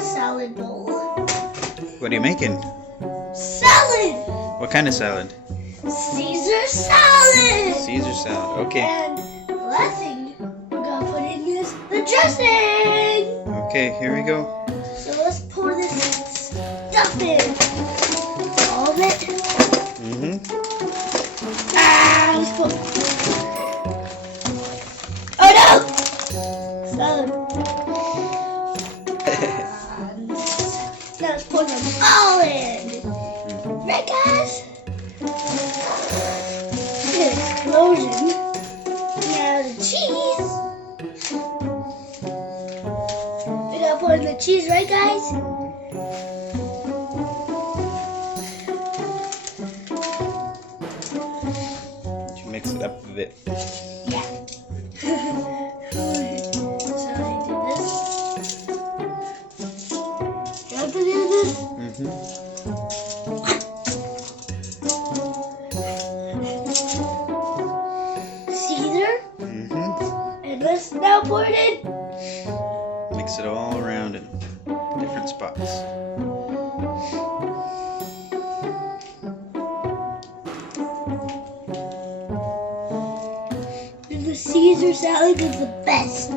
salad bowl. What are you making? Salad! What kind of salad? Caesar salad! Caesar salad. Okay. And last thing we're gonna put in is the dressing! Okay, here we go. So let's pour this stuff in. All of it. Mm-hmm. Let's put. Oh no! Salad. Now let's pour them all in. Right, guys? An explosion. Now the cheese. We gotta pour in the cheese, right, guys? You mix it up a bit. Yeah. So I do this. You like to do this? Mm-hmm. Caesar. Mm-hmm. And let's now pour it in. Mix it all around in different spots. And the Caesar salad is the best.